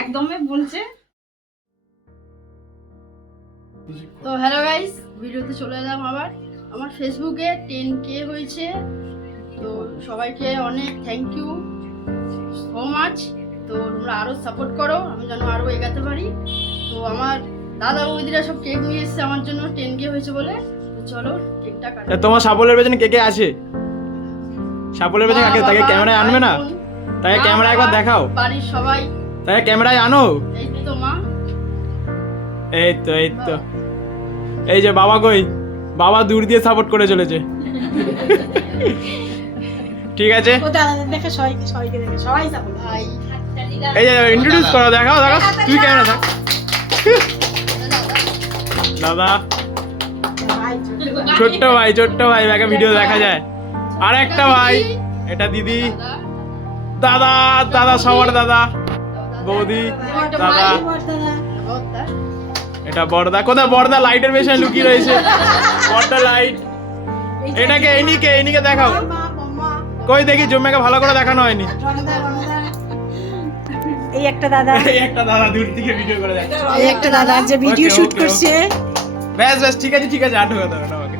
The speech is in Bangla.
একদমই বলছে। তো হ্যালো গাইস, ভিডিওতে চলে এলাম আবার। আমার ফেসবুকে 10K হয়েছে, তো সবাইকে অনেক থ্যাংক ইউ সো মাচ। তো তোমরা আরও সাপোর্ট করো, আমি যেন আরও এগাতে পারি। তো আমার দাদা বৌদিরা সব কেক নিয়ে এসেছে আমার জন্য 10K হয়েছে বলে। তো চলো কেকটা কাটি। তোমার সাফল্যের পেছনে কে কে আছে? সাফল্যের পেছনে কাকে? তাকে ক্যামেরায় আনবে না? তাকে ক্যামেরায় একবার দেখাও। বাড়ির সবাই। তাকে ক্যামেরায় আনো। এই তো মা। এই তো এই যে বাবা কই? বাবা দূর দিয়ে সাপোর্ট করে চলেছে। ঠিক আছে, দেখে সবাইকে দেখে সবাই সাপোর্ট। ভাই এই যে ইন্ট্রোডিউস করো, দেখাও তুই ক্যামেরা দেখ। দাদা, ছোট্ট ভাই ব্যাকে ভিডিও দেখা যায়। আর একটা ভাই, এটা দিদি, দাদা সবার দাদা, বৌদি, দাদা, এটা বড়দা। কোথায় বড়দা? লাইটের পেছনে লুকিয়ে রয়েছে বড়দা লাইট। এটাকে এনিকে দেখাও। কই দেখি জম্মেকে ভালো করে দেখানো হয়নি। এই একটা দাদা দূর থেকে ভিডিও করে দেখাচ্ছে। এই একটা দাদা যে ভিডিও শুট করছে। ব্যাস ঠিক আছে আটকে দাও আমাকে।